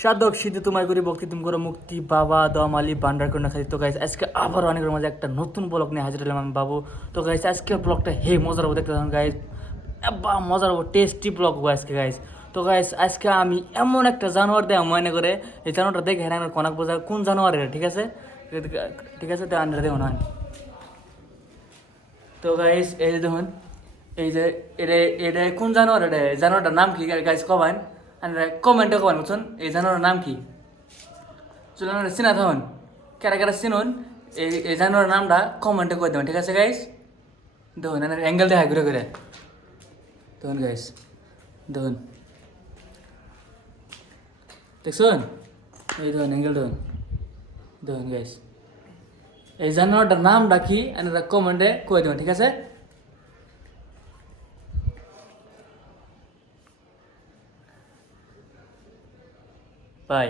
সাধক সিদ্ধি তোমায় করি ভক্তি তুমি করো মুক্তি বাবা দম আলী বান্ডার করে না খালি। তো গাইস আজকে আবার অনেক মাঝে একটা নতুন ব্লগ নিয়ে হাজির হলাম আমি বাবু। তো গাইস আজকে ব্লগটা হে মজার হবো দেখতে গাইস, বা মজার হবো, টেস্টি ব্লগ হবো আজকে গাইস। তো গাইস আজকে আমি এমন একটা জানোয়ার দেয় মনে করে, এই জানোয়ারটা দেখে হ্যাঁ কনক বোঝা কোন জানোয়ার এটা, ঠিক আছে ঠিক আছে, তো আন্ডার দেখুন। তো গাইস এই যে দেখুন, এই যে এটা এটা কোন জানোয়ার, এটা জানোয়ারটার নাম কি গাইস কবেন, কমেন্টে কবেন বুঝছেন এই জানোয়ারের নাম কি। চলুন আমরা চিনা থাকুন, কেরা কেরা চিনুন এই জানোয়ারের নামটা কমেন্টে করে দেবেন, ঠিক আছে গাইস। দেখুন অ্যাঙ্গেল দেখা ঘুরে ঘুরে দেখুন গাইস, দেখুন দেখুন, এই দেখুন অ্যাঙ্গেল দেখুন, দেখুন গাইস এই জানোয়ারটার নামটা কি কমেন্টে করে দেবেন, ঠিক আছে। বাই।